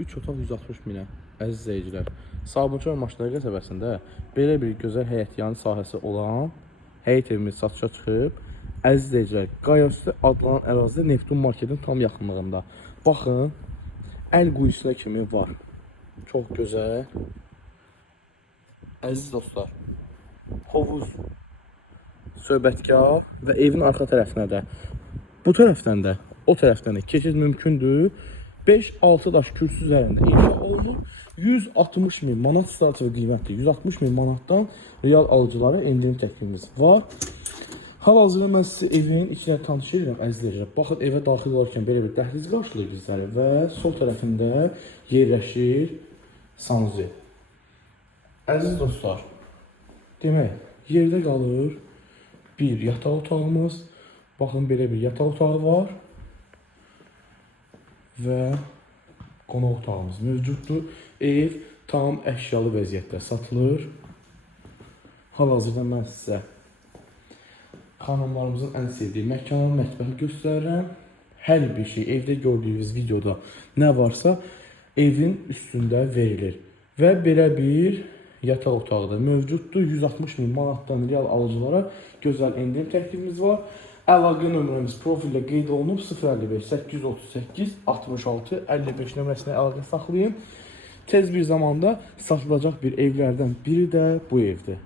3 otaq 160 minə. Əziz izləyicilər, Sabunçu Maşınları qəsəbəsində belə bir gözəl həyətyanı sahəsi olan həyət evimiz satışa çıxıb. Əziz izləyicilər, Qayaüstü adlanan ərazidə Neptun marketin tam yaxınlığında. Baxın, əl quyusuna kimi var. Çox gözəl. Əziz dostlar, hovuz, söhbətgah və evin arxa tərəfinə də, bu tərəfdən də, o tərəfdən də keçid mümkündür. 5-6 daş kürsü üzərində inşa olunur. 160 min manat start və qiymətli. 160 min manatdan real alıcılara endirim təklifimiz var. Hal-hazırda mən sizi evin içinə tanışıram, əzizləyicilər. Baxın, evə daxil olarkən belə bir dəhliz qarşılayır bizləri və sol tərəfində yerləşir sanuzi. Əziz dostlar, demək, yerdə qalır bir yataq otağımız. Baxın, belə bir yataq otağı var və qonaq otağımız mövcuddur. Ev tam əşyalı vəziyyətdə satılır. Hal-hazırda mən sizə xanımlarımızın ən sevdiyi məkanı, mətbəxi göstərirəm. Hər bir şey evdə gördüyünüz videoda nə varsa evin üstündə verilir. Və belə bir yataq otağı da mövcuddur. 160 min manatdan real alıcılara gözəl endirim təklifimiz var. Əlaqə nömrəmiz profildə qeyd olunub. 055 838 66 55 nömrəsinə əlaqə saxlayın. Tez bir zamanda satılacaq bir evlərdən biri də bu evdir.